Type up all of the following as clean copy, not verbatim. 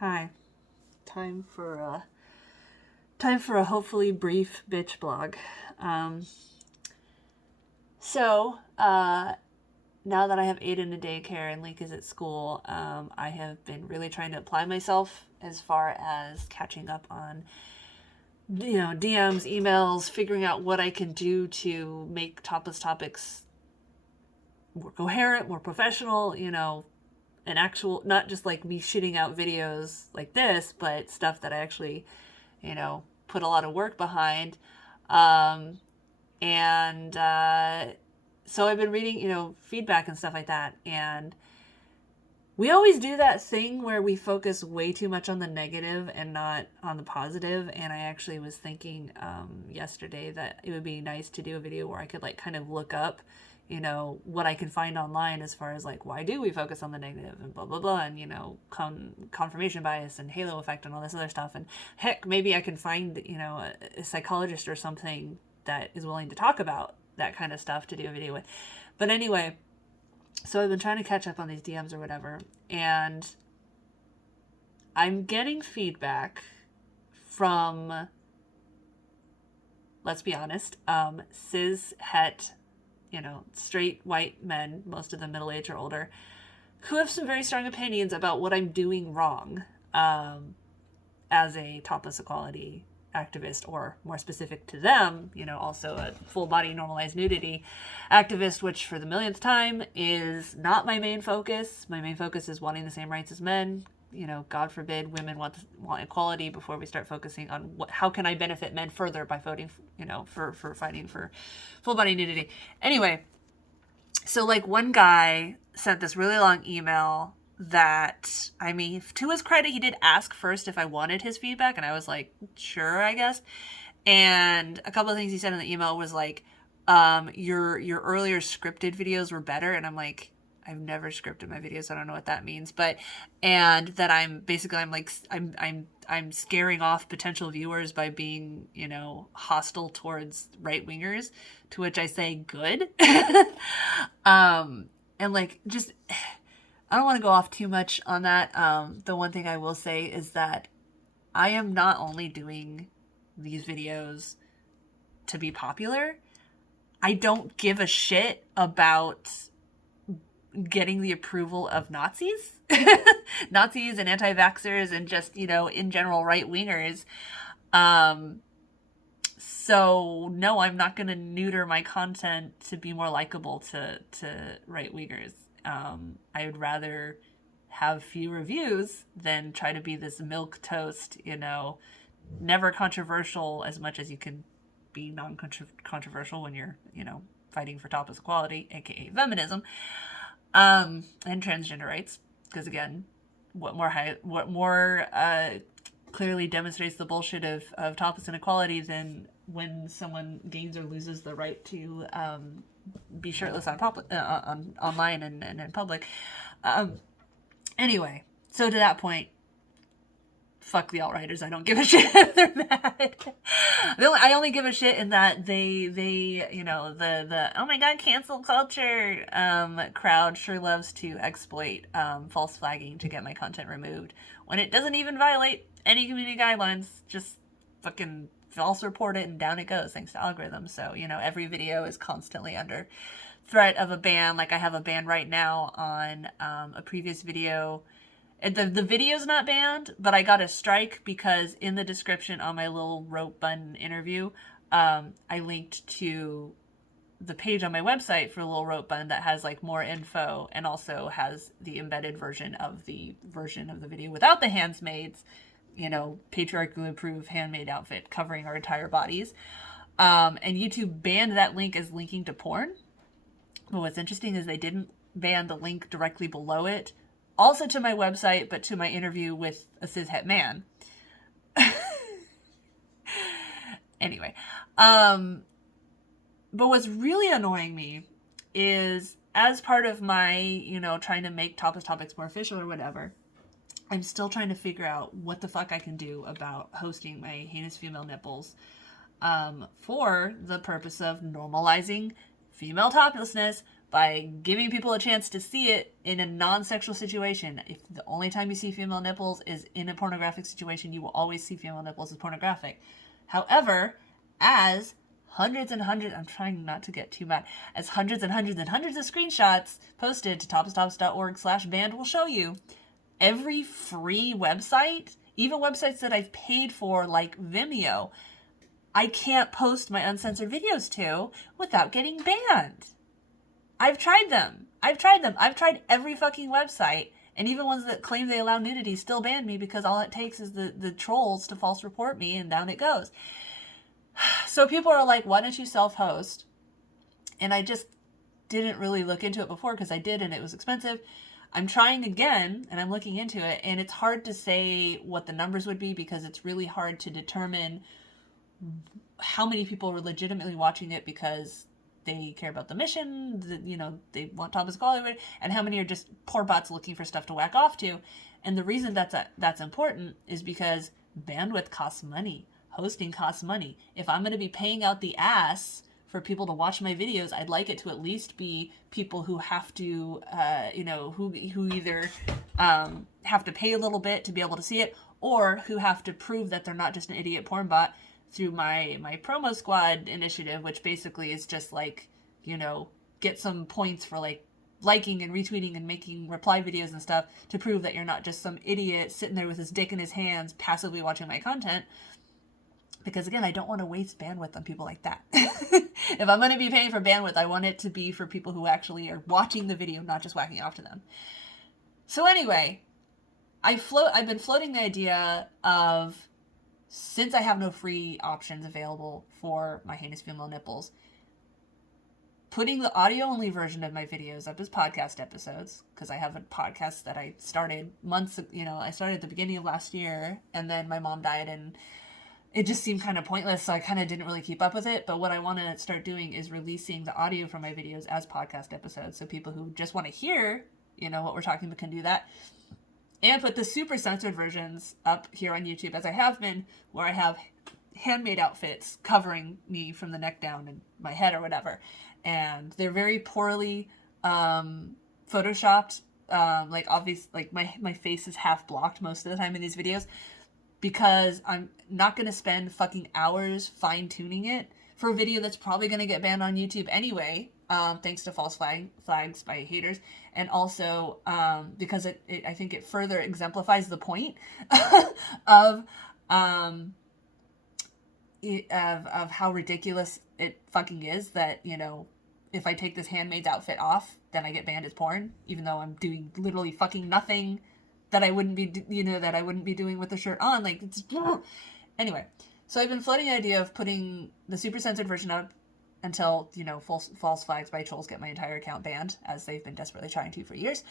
Hi. Time for a hopefully brief bitch blog. Now that I have Aiden in daycare and Leek is at school, I have been really trying to apply myself as far as catching up on, DMs, emails, figuring out what I can do to make topless topics more coherent, more professional, an actual, not just like me shitting out videos like this, but stuff that I actually, put a lot of work behind. So I've been reading, feedback and stuff like that. And we always do that thing where we focus way too much on the negative and not on the positive. And I actually was thinking yesterday that it would be nice to do a video where I could like kind of look up, what I can find online as far as like, why do we focus on the negative and blah, blah, blah. And, confirmation bias and halo effect and all this other stuff. And heck, maybe I can find, a psychologist or something that is willing to talk about that kind of stuff to do a video with. But anyway, so I've been trying to catch up on these DMs or whatever, and I'm getting feedback from, let's be honest, CisHet, straight white men, most of them middle-aged or older, who have some very strong opinions about what I'm doing wrong as a topless equality activist, or more specific to them, also a full body normalized nudity activist, which for the millionth time is not my main focus. My main focus is wanting the same rights as men. God forbid women want equality before we start focusing on how can I benefit men further by voting, for fighting for full body nudity. Anyway, so like one guy sent this really long email that, I mean, to his credit, he did ask first if I wanted his feedback, and I was like, sure, I guess. And a couple of things he said in the email was like, your earlier scripted videos were better, and I'm like, I've never scripted my videos, so I don't know what that means. And that I'm scaring off potential viewers by being, hostile towards right wingers, to which I say good. And like, just, I don't want to go off too much on that. The one thing I will say is that I am not only doing these videos to be popular. I don't give a shit about getting the approval of Nazis, Nazis and anti-vaxxers and just, in general, right-wingers. So no, I'm not going to neuter my content to be more likable to right-wingers. I would rather have fewer views than try to be this milquetoast, never controversial as much as you can be non-controversial when you're, fighting for topless equality, aka feminism, and transgender rights. Because again, what more clearly demonstrates the bullshit of topless inequality than when someone gains or loses the right to be shirtless on online and in public. Anyway, so to that point, fuck the alt-righters. I don't give a shit if they're mad. I only give a shit in that they the oh my god, cancel culture crowd sure loves to exploit false flagging to get my content removed when it doesn't even violate any community guidelines. Just fucking false report it and down it goes thanks to algorithms. So, every video is constantly under threat of a ban. Like I have a ban right now on a previous video. The video's not banned, but I got a strike because in the description on my little rope bun interview, I linked to the page on my website for Little Rope Bun that has like more info and also has the embedded version of the video without the handmaids, patriarchally approved handmade outfit covering our entire bodies. And YouTube banned that link as linking to porn. But what's interesting is they didn't ban the link directly below it, also to my website, but to my interview with a CisHet man. Anyway, but what's really annoying me is, as part of my, trying to make topless topics more official or whatever, I'm still trying to figure out what the fuck I can do about hosting my heinous female nipples for the purpose of normalizing female toplessness by giving people a chance to see it in a non-sexual situation. If the only time you see female nipples is in a pornographic situation, you will always see female nipples as pornographic. However, as hundreds and hundreds, I'm trying not to get too mad, as hundreds and hundreds and hundreds of screenshots posted to topless.org/banned will show you, every free website, even websites that I've paid for like Vimeo, I can't post my uncensored videos to without getting banned. I've tried them. I've tried every fucking website, and even ones that claim they allow nudity still ban me because all it takes is the trolls to false report me, and down it goes. So people are like, why don't you self-host? And I just didn't really look into it before because I did and it was expensive. I'm trying again and I'm looking into it, and it's hard to say what the numbers would be because it's really hard to determine how many people are legitimately watching it because they care about the mission, they want topless equality, and how many are just poor bots looking for stuff to whack off to. And the reason that's important is because bandwidth costs money. Hosting costs money. If I'm going to be paying out the ass for people to watch my videos, I'd like it to at least be people who have to, who either have to pay a little bit to be able to see it, or who have to prove that they're not just an idiot porn bot through my promo squad initiative, which basically is just like, get some points for liking and retweeting and making reply videos and stuff to prove that you're not just some idiot sitting there with his dick in his hands passively watching my content. Because again, I don't want to waste bandwidth on people like that. If I'm going to be paying for bandwidth, I want it to be for people who actually are watching the video, not just whacking off to them. So anyway, I've been floating the idea of, since I have no free options available for my heinous female nipples, putting the audio-only version of my videos up as podcast episodes, because I have a podcast that I started I started at the beginning of last year, and then my mom died, and it just seemed kind of pointless, so I kind of didn't really keep up with it. But what I want to start doing is releasing the audio from my videos as podcast episodes, so people who just want to hear, what we're talking about can do that. And put the super censored versions up here on YouTube, as I have been, where I have handmade outfits covering me from the neck down and my head or whatever. And they're very poorly photoshopped. My face is half blocked most of the time in these videos, because I'm not going to spend fucking hours fine-tuning it for a video that's probably going to get banned on YouTube anyway, thanks to false flags by haters, and also because I think it further exemplifies the point of how ridiculous it fucking is that, if I take this handmaid's outfit off, then I get banned as porn, even though I'm doing literally fucking nothing that I wouldn't be, doing with the shirt on. Anyway, so I've been floating the idea of putting the super censored version up until, false flags by trolls get my entire account banned, as they've been desperately trying to for years.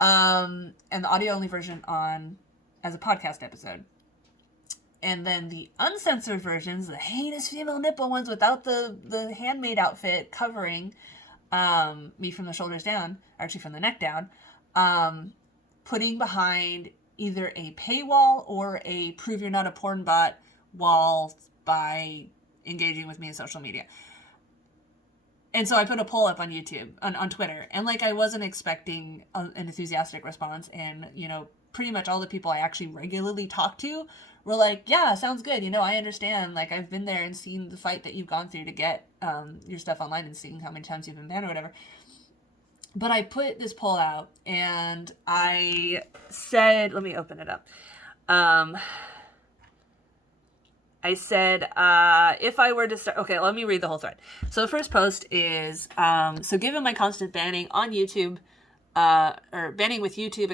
And the audio only version on as a podcast episode. And then the uncensored versions, the heinous female nipple ones without the handmade outfit covering me from the shoulders down, or actually from the neck down, putting behind either a paywall or a prove you're not a porn bot wall by engaging with me in social media. And so I put a poll up on YouTube, on Twitter, and I wasn't expecting an enthusiastic response, and pretty much all the people I actually regularly talk to were like, yeah, sounds good, I understand, I've been there and seen the fight that you've gone through to get your stuff online and seeing how many times you've been banned or whatever. But I put this poll out, and I said, let me open it up. I said, if I were to start, okay, let me read the whole thread. So the first post is, so given my constant banning on YouTube, or banning with YouTube,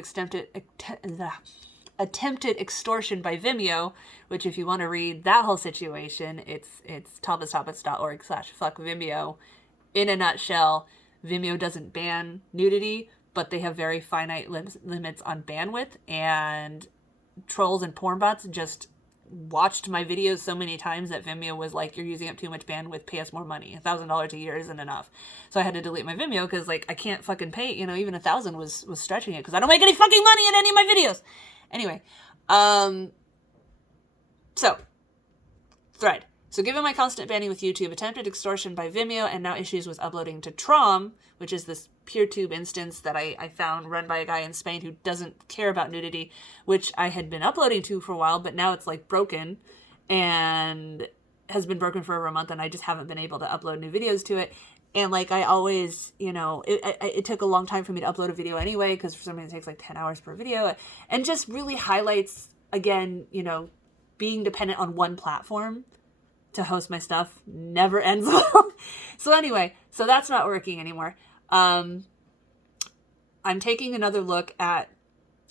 attempted extortion by Vimeo, which if you want to read that whole situation, it's topless.org/fuck-Vimeo. In a nutshell, Vimeo doesn't ban nudity, but they have very finite limits on bandwidth, and trolls and porn bots just watched my videos so many times that Vimeo was like, you're using up too much bandwidth, pay us more money. $1,000 a year isn't enough. So I had to delete my Vimeo because I can't fucking pay, even 1,000 was stretching it because I don't make any fucking money in any of my videos. Anyway, so thread. So given my constant banning with YouTube, attempted extortion by Vimeo, and now issues with uploading to Trom, which is this PeerTube instance that I found run by a guy in Spain who doesn't care about nudity, which I had been uploading to for a while, but now it's like broken and has been broken for over a month, and I just haven't been able to upload new videos to it. And like I always, you know, it took a long time for me to upload a video anyway, because for some reason it takes like 10 hours per video, and just really highlights, again, you know, being dependent on one platform to host my stuff never ends well. So anyway, so that's not working anymore. I'm taking another look at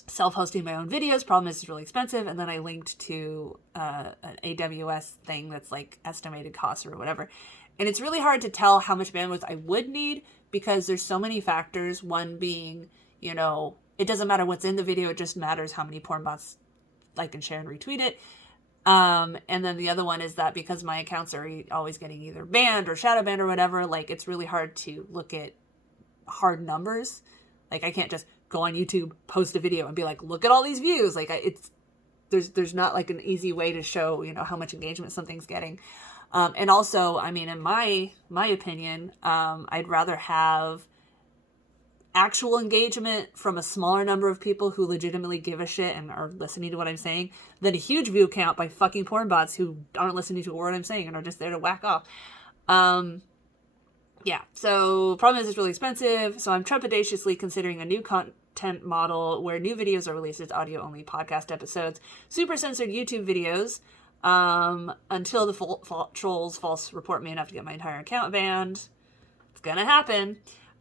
self-hosting my own videos. Problem is it's really expensive. And then I linked to an AWS thing that's like estimated costs or whatever. And it's really hard to tell how much bandwidth I would need because there's so many factors. One being, you know, it doesn't matter what's in the video. It just matters how many porn bots like and share and retweet it. And then the other one is that because my accounts are always getting either banned or shadow banned or whatever, like it's really hard to look at hard numbers. Like I can't just go on YouTube, post a video and be like, look at all these views. Like there's not like an easy way to show, you know, how much engagement something's getting. And also, I mean, in my opinion, I'd rather have actual engagement from a smaller number of people who legitimately give a shit and are listening to what I'm saying than a huge view count by fucking porn bots who aren't listening to a word I'm saying and are just there to whack off. Yeah, so problem is it's really expensive, so I'm trepidatiously considering a new content model where new videos are released as audio-only podcast episodes, super censored YouTube videos, until the trolls false report me enough to get my entire account banned. It's gonna happen.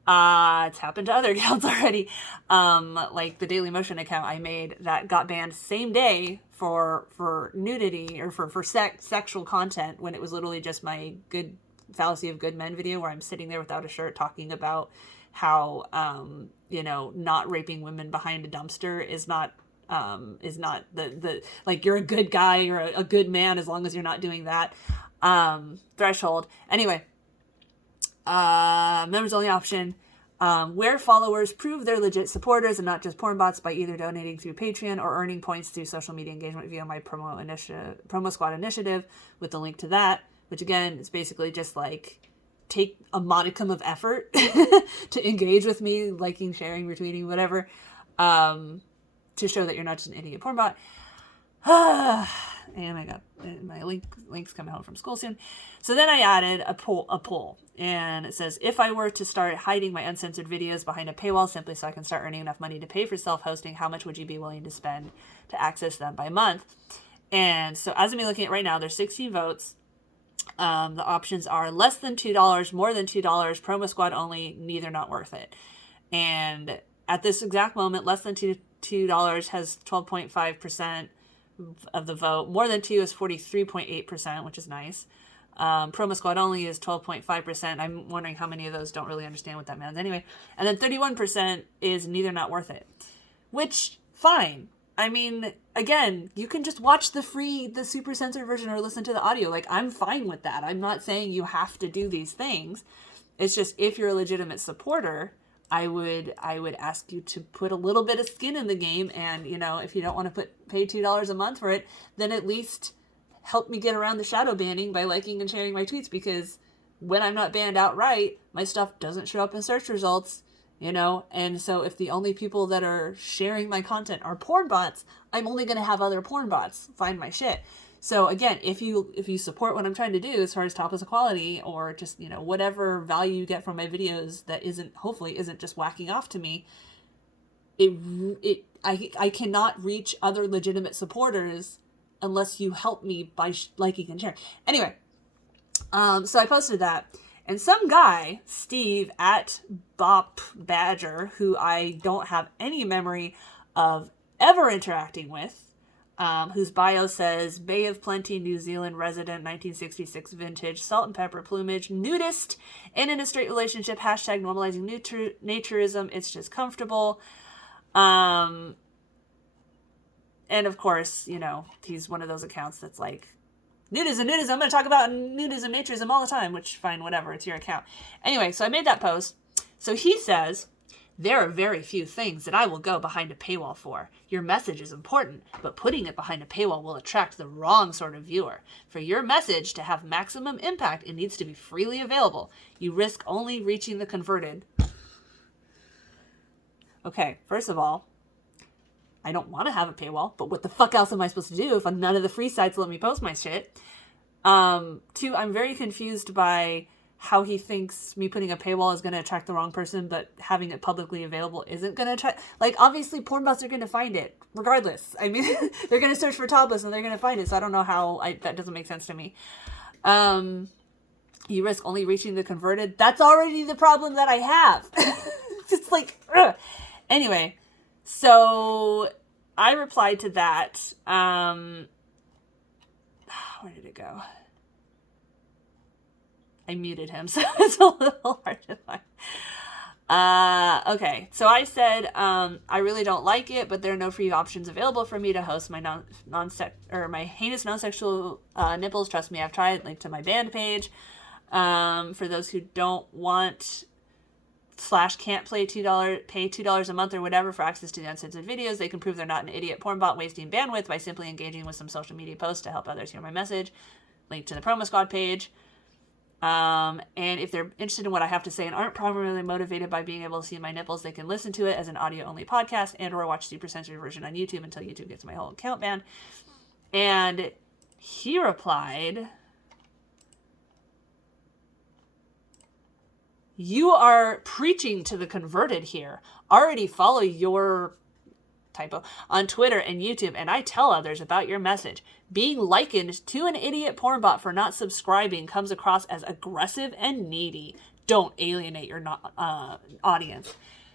It's happened to other accounts already. Like the Daily Motion account I made that got banned same day for nudity or for sexual content when it was literally just my good fallacy of good men video where I'm sitting there without a shirt talking about how, you know, not raping women behind a dumpster is not the like you're a good guy or a good man as long as you're not doing that, threshold. Anyway, members only option, where followers prove they're legit supporters and not just porn bots by either donating through Patreon or earning points through social media engagement via my promo squad initiative with the link to that, which again is basically just like take a modicum of effort to engage with me, liking, sharing, retweeting, whatever, to show that you're not just an idiot porn bot. And I got my links coming home from school soon. So then I added a poll, and it says, if I were to start hiding my uncensored videos behind a paywall simply so I can start earning enough money to pay for self-hosting, how much would you be willing to spend to access them by month? And so as I'm looking at right now, there's 16 votes. The options are less than $2, more than $2, promo squad only, neither, not worth it. And at this exact moment, less than $2 has 12.5% of the vote. More than 2 is 43.8%, which is nice. Promo squad only is 12.5%. I'm wondering how many of those don't really understand what that means anyway. And then 31% is neither, not worth it, which fine. I mean, again, you can just watch the super censored version or listen to the audio. Like, I'm fine with that. I'm not saying you have to do these things. It's just, if you're a legitimate supporter, I would ask you to put a little bit of skin in the game. And, you know, if you don't want to pay $2 a month for it, then at least help me get around the shadow banning by liking and sharing my tweets. Because when I'm not banned outright, my stuff doesn't show up in search results. You know, and so if the only people that are sharing my content are porn bots, I'm only going to have other porn bots find my shit. So again, if you support what I'm trying to do as far as topless equality or just, you know, whatever value you get from my videos that hopefully isn't just whacking off to me, I cannot reach other legitimate supporters unless you help me by liking and sharing. Anyway, so I posted that. And some guy, Steve at Bop Badger, who I don't have any memory of ever interacting with, whose bio says Bay of Plenty, New Zealand resident, 1966 vintage, salt and pepper plumage, nudist, and in a straight relationship, hashtag normalizing naturism, it's just comfortable. And of course, you know, he's one of those accounts that's like, nudism, I'm going to talk about nudism, naturism all the time, which, fine, whatever, it's your account. Anyway, so I made that post. So he says There are very few things that I will go behind a paywall for. Your message is important, but putting it behind a paywall will attract the wrong sort of viewer. For your message to have maximum impact, it needs to be freely available. You risk only reaching the converted. Okay, first of all, I don't want to have a paywall, but what the fuck else am I supposed to do if none of the free sites let me post my shit? Two, I'm very confused by how he thinks me putting a paywall is going to attract the wrong person, but having it publicly available isn't going to attract... Like, obviously, porn bots are going to find it, regardless. I mean, they're going to search for topless and they're going to find it, so I don't know how... that doesn't make sense to me. You risk only reaching the converted. That's already the problem that I have. It's like... Ugh. Anyway, so I replied to that. Where did it go? I muted him, so it's a little hard to find. Okay, so I said, I really don't like it, but there are no free options available for me to host my my heinous non-sexual nipples. Trust me, I've tried. Link to my band page. For those who don't want / can't pay $2 a month or whatever for access to the uncensored videos, they can prove they're not an idiot porn bot wasting bandwidth by simply engaging with some social media posts to help others hear my message. Link to the Promo Squad page. And if they're interested in what I have to say and aren't primarily motivated by being able to see my nipples, they can listen to it as an audio-only podcast and or watch super censored version on YouTube until YouTube gets my whole account banned. And he replied, "You are preaching to the converted here. Already follow your..." typo on Twitter and YouTube, and I tell others about your message. Being likened to an idiot porn bot for not subscribing comes across as aggressive and needy. Don't alienate your audience.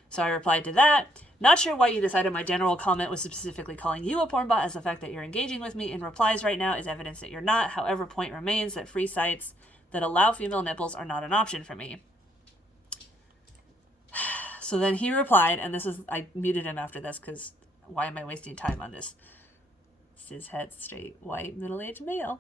So I replied to that. Not sure why you decided my general comment was specifically calling you a porn bot, as the fact that you're engaging with me in replies right now is evidence that you're not. However, point remains that free sites that allow female nipples are not an option for me. So then he replied, and I muted him after this because why am I wasting time on this? Cishet, straight, white, middle-aged male.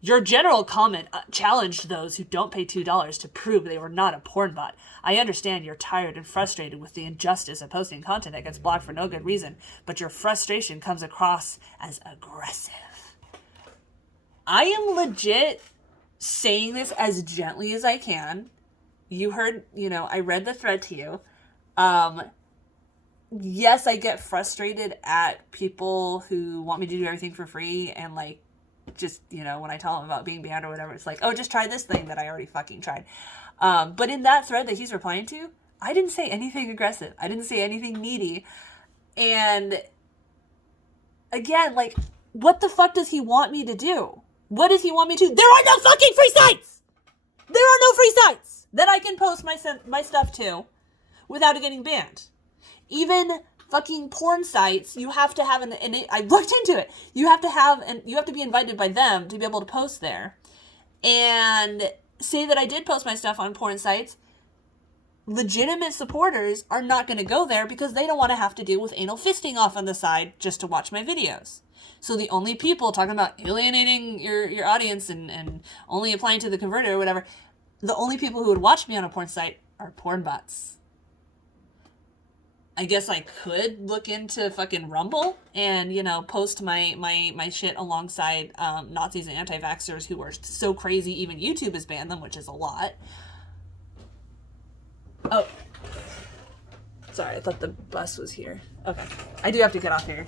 Your general comment challenged those who don't pay $2 to prove they were not a porn bot. I understand you're tired and frustrated with the injustice of posting content that gets blocked for no good reason, but your frustration comes across as aggressive. I am legit saying this as gently as I can. You heard, I read the thread to you. Yes, I get frustrated at people who want me to do everything for free and just, when I tell them about being banned or whatever, it's like, oh, just try this thing that I already fucking tried. But in that thread that he's replying to, I didn't say anything aggressive. I didn't say anything needy. And again, what the fuck does he want me to do? What does he want me to do? There are no fucking free sites! There are no free sites that I can post my stuff to without it getting banned. Even fucking porn sites, you have to have I looked into it. You have to be invited by them to be able to post there. And say that I did post my stuff on porn sites, legitimate supporters are not going to go there because they don't want to have to deal with anal fisting off on the side just to watch my videos. So the only people talking about alienating your audience and only applying to the converted or whatever, the only people who would watch me on a porn site are porn bots. I guess I could look into fucking Rumble and, post my shit alongside Nazis and anti-vaxxers who are so crazy even YouTube has banned them, which is a lot. Oh. Sorry, I thought the bus was here. Okay. I do have to get off here.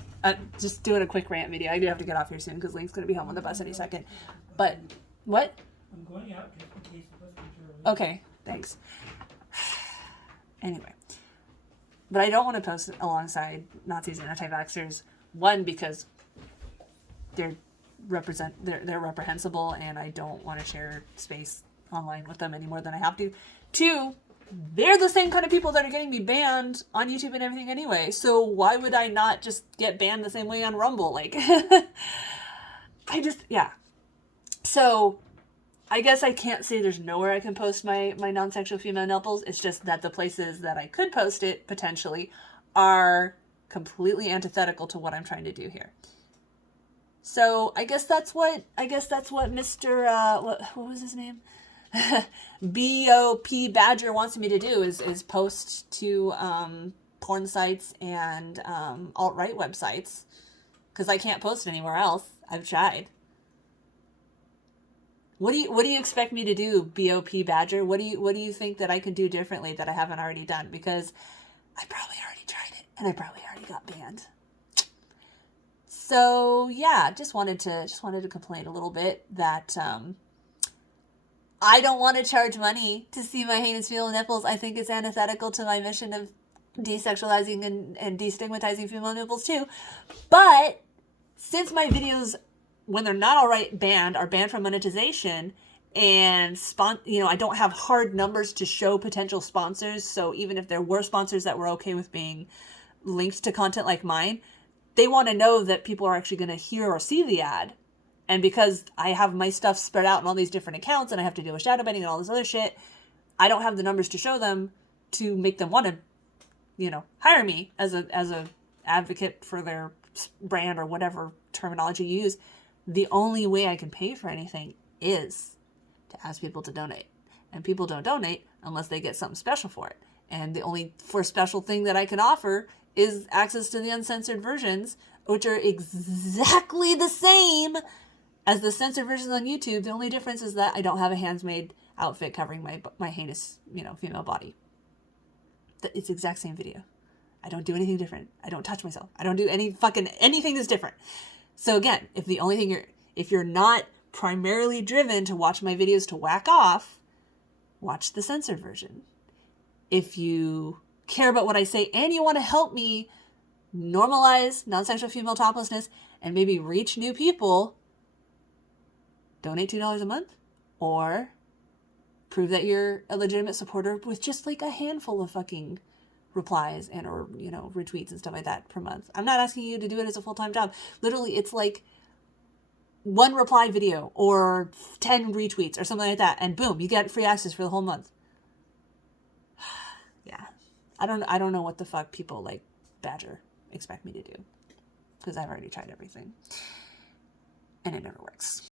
Just doing a quick rant video. I do have to get off here soon because Link's going to be home on the bus any second. But, what? I'm going out just in case the bus gets early. Okay, thanks. Anyway. But I don't want to post alongside Nazis and anti-vaxxers. One, because they're reprehensible and I don't want to share space online with them any more than I have to. Two, they're the same kind of people that are getting me banned on YouTube and everything anyway. So why would I not just get banned the same way on Rumble? Yeah. So I guess I can't say there's nowhere I can post my non-sexual female nipples. It's just that the places that I could post it potentially are completely antithetical to what I'm trying to do here. So I guess that's what Mr. What was his name? BOP Badger wants me to do is post to porn sites and alt-right websites, because I can't post anywhere else. I've tried. What do you expect me to do, BOP Badger? What do you think that I could do differently that I haven't already done? Because I probably already tried it, and I probably already got banned. So yeah, just wanted to complain a little bit that I don't want to charge money to see my heinous female nipples. I think it's antithetical to my mission of desexualizing and destigmatizing female nipples too. But since my videos, when they're not already banned, are banned from monetization, and I don't have hard numbers to show potential sponsors. So even if there were sponsors that were okay with being linked to content like mine, they want to know that people are actually going to hear or see the ad. And because I have my stuff spread out in all these different accounts and I have to deal with shadow banning and all this other shit, I don't have the numbers to show them to make them want to, hire me as a advocate for their brand or whatever terminology you use. The only way I can pay for anything is to ask people to donate. And people don't donate unless they get something special for it. And the only special thing that I can offer is access to the uncensored versions, which are exactly the same as the censored versions on YouTube. The only difference is that I don't have a handmade outfit covering my heinous, female body. It's the exact same video. I don't do anything different. I don't touch myself. I don't do anything that's different. So again, if you're not primarily driven to watch my videos to whack off, watch the censored version. If you care about what I say and you want to help me normalize non-sexual female toplessness and maybe reach new people, donate $2 a month, or prove that you're a legitimate supporter with just like a handful of fucking replies and or retweets and stuff like that per month. I'm not asking you to do it as a full-time job. Literally, it's like one reply video or 10 retweets or something like that, and boom, you get free access for the whole month. Yeah, I don't know what the fuck people like Badger expect me to do, because I've already tried everything and it never works.